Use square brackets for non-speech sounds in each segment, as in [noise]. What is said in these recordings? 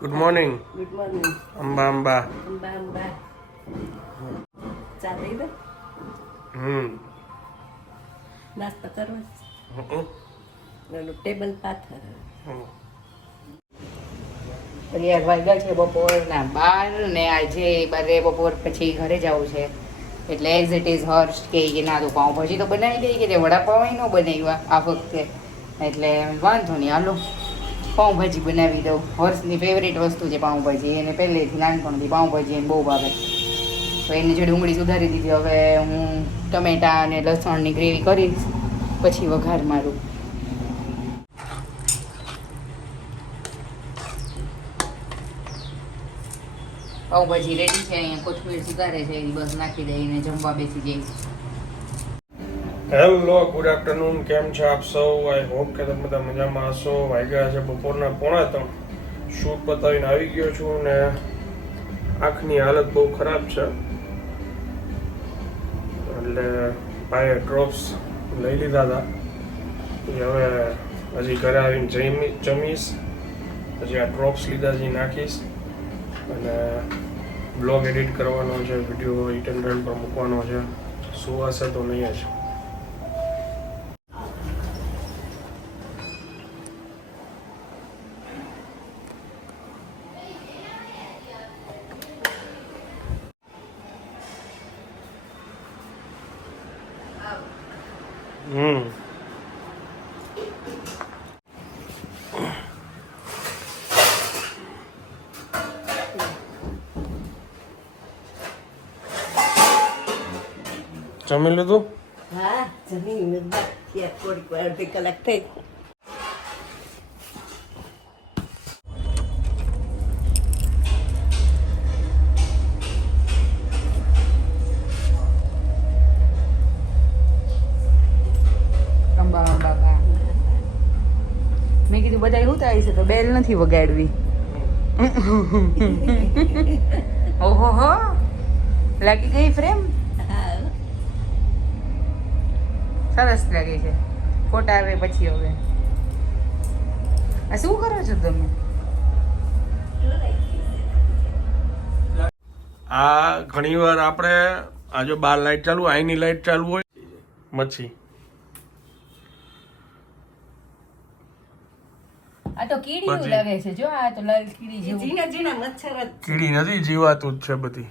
Good morning good morning Amba Amba Amba Amba ચા દઈ દે હમ નાસ્તો કરવો. પેલું ટેબલ પાથર હમ. અગિયાર વાગ્યા છે બપોરના બાર ને આજે બારે બપોર પછી ઘરે જવું છે. એટલે એઝ ઇટ ઇઝ હર્ષ કે ના તો પાઉંભાજી તો બનાવી દઈ કે ય ન બનાવ્યા આ વખતે. એટલે વાંધો નહીં હાલો. પાઉંભાજી બનાવી દઉં. હર્ષની ફેવરેટ વસ્તુ છે પાઉંભાજી. એને પહેલેથી નાનપણથી પાઉંભાજી એને બહુ ભાવે. તો એની જોડે ડુંગળી સુધારી દીધી. હવે હું ટમેટા અને લસણની ગ્રેવી કરીશ, પછી વઘાર મારું. પાઉંભાજી રેડી છે, અહીંયા કોથમીર સુધારે છે એ બસ નાખી દઈને જમવા બેસી જઈશ હેલો ગુડ આફ્ટરનૂન કેમ છો આપ સૌ? આઈ હોપ કે તમે બધા મજામાં હશો. વાગ્યા છે બપોરના પોણા ત્રણ. શૂટ પતાવીને આવી ગયો છું ને આંખની હાલત બહુ ખરાબ છે. એટલે ભાઈએ ડ્રોપ્સ લઈ લીધા હતા. એ હવે હજી ઘરે આવીને જમી જમીશ. પછી આ ડ્રોપ્સ લીધા છે નાખીશ. અને બ્લોગ એડિટ કરવાનો છે વીડિયો ઇન્ટરનેટ પર મૂકવાનો છે. હશે તો નહીં જ. જમી લીધું? હા થોડીક વાર અડધી કલાક થઈ. મેં કીધું બધા શું થાય છે તો બેલ નથી વગાડવી. [laughs] ઓહો હો લાગી ગઈ ફ્રેમ? સરસ લાગે છે. ફોટા આવે પછી હવે. આ શું કરો છો તમે? આ ઘણીવાર આપણે આ જો બાર લાઈટ ચાલુ આઈની લાઈટ ચાલુ હોય મચ્છી. આ તો કીડી? લાગે છે જો આ તો લાલ કીડી જેવું. ઝીણા ઝીણા મચ્છર કીડી નથી જીવાતું જ છે બધી.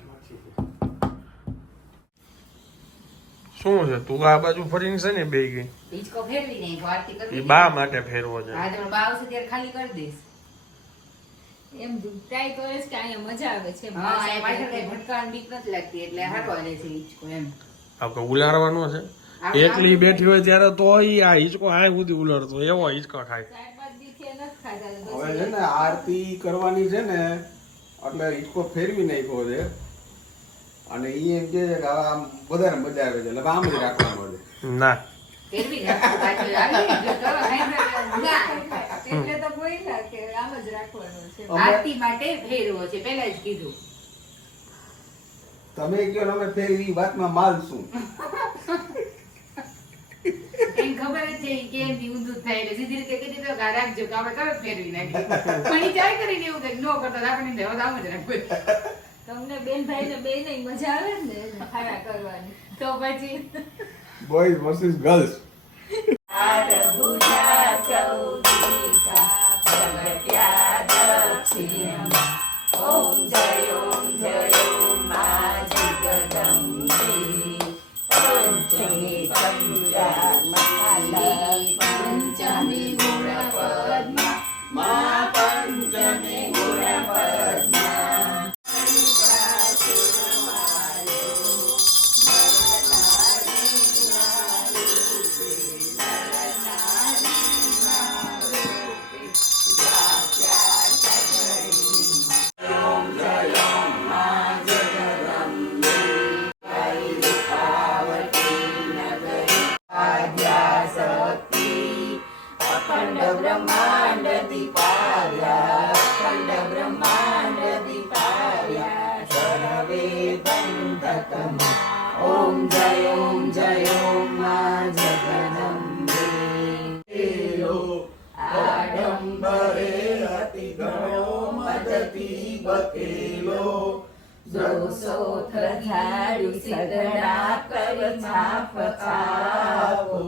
શું છે? તું આ બાજુ ફરીને છે ને બે ગઈ. હિંચકો ફેરવી નહીં આરતી એ બા માટે ફેરવો છે. હા તો બા આવશે ત્યારે ખાલી કરી દઈશ. એમ ટ્રાય કરે છે કે અહીંયા મજા આવે છે હા એ પાછળ કઈ ભટકાણ બીક નથી લાગતી એટલે હારો હાલે છે હિંચકો એમ. આપણે ઉલાડવાનો છે. એકલી બેઠી હોય ત્યારે તો ઈ આ હિંચકો હાય સુધી ઉલાડતો એવો હિંચકો ખાય. હવે છે ને આરતી કરવાની છે ને એટલે હિચકો ફેરવી નાખ્યો છે. અને ઈ એમ કે છે કે હવે આમ બધાને મજા આવે છે એટલે આમ જ રાખવા મળે ના. ફેરવી રાખો પાછળ હાલી જો તો હાઈડ્રો- ના. એટલે તો બોલ્યા કે આમ જ રાખવાનું છે. આરતી માટે ફેરવો છે પેલા જ કીધું. તમે ને અમે ફેરવી વાતમાં માલ શું? ખબર જ છે કે એમથી ઊંધું થાય એટલે સીધી રીતે કહી દીધું કે રાખજો કે આપણે તરત ફેરવી નાખીએ. પણ એ ચાય કરીને એવું કંઈક નો કરતા તો આપણે એમ થાય, હવે તો આમ જ રાખવું તમને બેન ભાઈ ને બે મજા આવે ને ખાડા કરવાની. તો પછી? બોય વર્સિસ ગર્લ્સ तत्तमा ॐ जय ॐ जय ॐ मा जगदम्बे आडम्बरे अतिगणो मदति बकेलो સોથ ધારી સદડા કર છાપ છાપો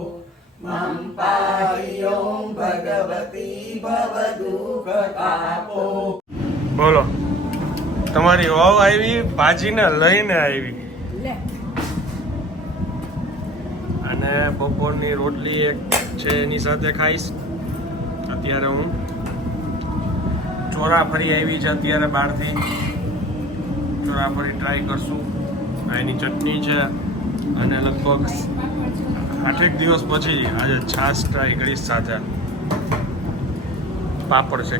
મમ પારિયો ભગવતી ભવદુઃખ કાપો બોલો તમારી વાવ આવી ભાજીને લઈને આવી. અને બપોરની રોટલી એક છે એની સાથે ખાઈશ. અત્યારે હું ચોરાફરી આવી છે અત્યારે બહારથી. ચોરાફરી ટ્રાય કરશું. એની ચટણી છે અને લગભગ આઠેક દિવસ પછી આજે છાશ ટ્રાય કરીશ સાથે. પાપડ છે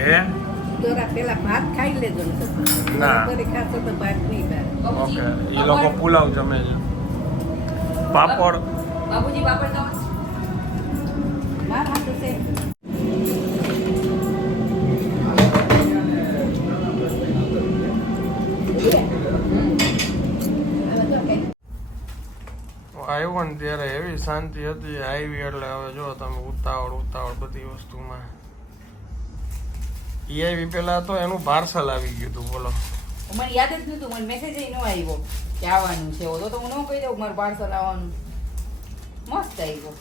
હે? તોરા પેલા ભાત ખાઈ લેજો ને તો. ના. બપોરે ખાશો તો ભાત નહીં. ઓકે એ લોકો પુલાવ જમે છે. પાપડ? બાબુજી પાપડ કંઈક આવ્યો ને ત્યારે એવી શાંતિ હતી આવી એટલે હવે જો તમે ઉતાવળ ઉતાવળ બધી વસ્તુમાં. ઈ પહેલાં તો એનું પાર્સલ આવી ગયું હતું બોલો. મને યાદ જ નહોતું મને મેસેજ ન આવ્યો કે આવવાનું છે તો તો હું ન કહી દઉં મારું પાર્સલ આવવાનું. મસ્ત આવ્યો.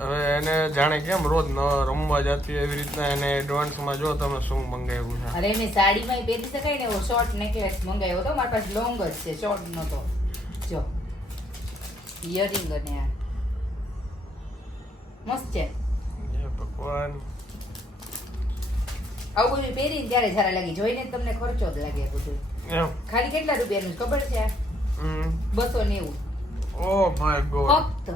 હવે એને જાણે કેમ રોજ ન રમવા જતી એવી રીતના એને એડવાન્સમાં જો તમે શું મંગાવ્યું છે. અરે મેં સાડીમાં પહેરી શકાય ને એવો શોર્ટ નેકલેસ મંગાવ્યો હતો. મારી પાસે લોંગ જ છે શોર્ટ નતો. જો. ઇયરિંગ અને આ. મસ્ત છે. ભગવાન. આવું બધું પહેરીને ત્યારે સારા લાગી. જોઈને તમને ખર્ચો જ લાગે બધું. ખાલી કેટલા રૂપિયાનું ખબર છે બસો નેવું. Oh my God. ફક્ત.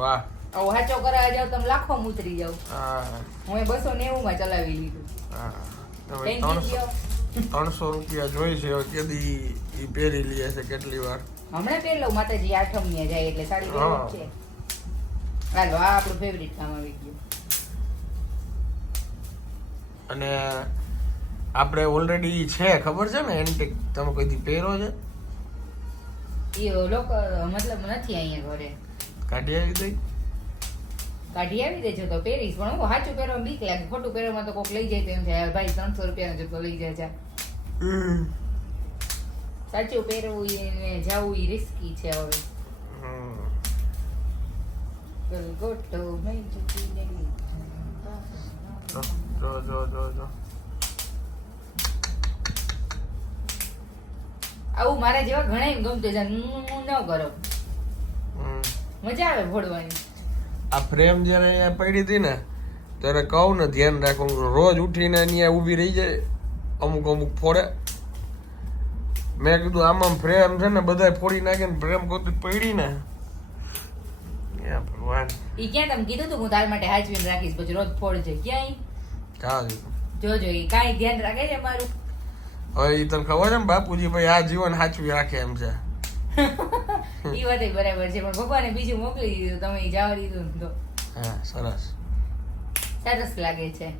વાહ. ઓ હાચો કરાવા જાવ તમે લાખો ઉતરી જાવ. હું. એ બસો નેવું માં ચલાવી લીધું. ત્રણસો રૂપિયા જોઈ છે કેદી ઈ પહેરી લે છે કેટલી વાર. હમણાં પહેરલો માતાજી આઠમ જાય એટલે સાડી. છે. હાલો આ આપણું ફેવરિટ કામ આવી અને આપણે ઓલરેડી છે ખબર છે ને? એન્ટિક તમે કદી પહેરો છે? એ લોકો મતલબ નથી અહીંયા ઘરે. કાઢી આવી દઈ? કાઢી આવી દેજો તો પહેરીશ. પણ હું સાચું પહેરવા બીક લાગે. ખોટું પહેરવામાં તો કોક લઈ જાય તો એમ થાય. ભાઈ ત્રણસો રૂપિયાનો જતો લઈ જાય છે. સાચું પહેરવું એ ને જવું એ રિસ્કી છે હવે. ગલગોટો મેં ચૂકી ગઈ. જો જો જો જો. જો આવું મારા જેવા ઘણા ગમતું છે. હું ન કરો મજા આવે ફોડવાની આ ફ્રેમ જ્યારે અહીંયા પડી હતી ને ત્યારે કહું ને ધ્યાન રાખવું રોજ ઉઠીને અહીંયા ઊભી રહી જાય અમુક અમુક ફોડે. મેં કીધું આમાં ફ્રેમ છે ને બધા ફોડી નાખે ને ફ્રેમ કોતી પડી ને. એ ભગવાન. ઈ ક્યાં તમે કીધું તું હું તાર માટે હાચવીને રાખીશ પછી રોજ ફોડજે. ક્યાંય? ચાલ જોજો એ કાઈ ધ્યાન રાખે છે મારું? હવે એ તને ખબર છે ને બાપુજી ભાઈ આ જીવન સાચવી રાખે એમ છે. [laughs] એ વાત બરાબર છે પણ ભગવાને બીજું મોકલી દીધું તમે જવા દીધું તો. હા સરસ. સરસ લાગે છે.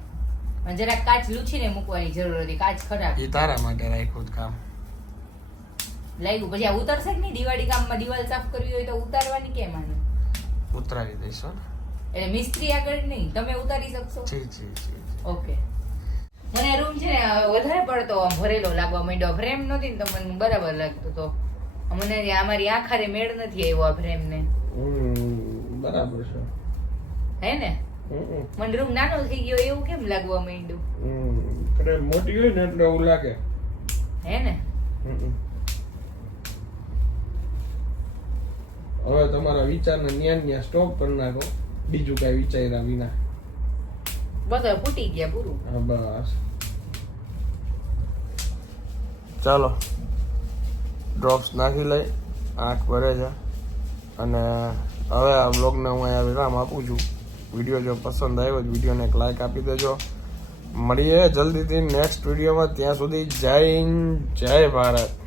પણ જરાક કાચ લૂછીને મૂકવાની જરૂર હતી કાચ ખરાબ. એ તારા માટે રાખ્યું કામ. લાગ્યું પછી આ ઉતરશે કે નહીં? દિવાળી કામમાં દિવાલ સાફ કરવી હોય તો ઉતારવાની કેમ આને? ઉતરાવી દઈશું એટલે મિસ્ત્રી આગળ નહીં તમે ઉતારી શકશો. જી જી જી. ઓકે મને રૂમ છે ને વધારે પડતો ભરેલો લાગવા માંડ્યો. ફ્રેમ નથી ને તો મને બરાબર લાગતું તો. મને અમારી આખારે મેળ નથી આવ્યો આ ફ્રેમ ને બરાબર છે. હે ને? મને રૂમ નાનો થઈ ગયો એવું કેમ લાગવા માંડ્યું. ફ્રેમ મોટી હોય ને એટલે એવું લાગે. હે ને. હવે તમારા વિચારને ન્યા ન્યા સ્ટોપ કરી નાખો. બીજું કઈ વિચાર્યા વિના. હવે ફૂટી ગયા પૂરું. બસ. ચાલો. ડ્રોપ્સ નાખી લઈ આંખ ભરે છે. અને હવે આ બ્લોગને હું અહીંયા વિરામ આપું છું. વીડિયો જો પસંદ આવ્યો તો વિડીયોને એક લાઈક આપી દેજો. મળીએ જલ્દીથી નેક્સ્ટ વિડીયોમાં ત્યાં સુધી જય હિન્દ, જય ભારત.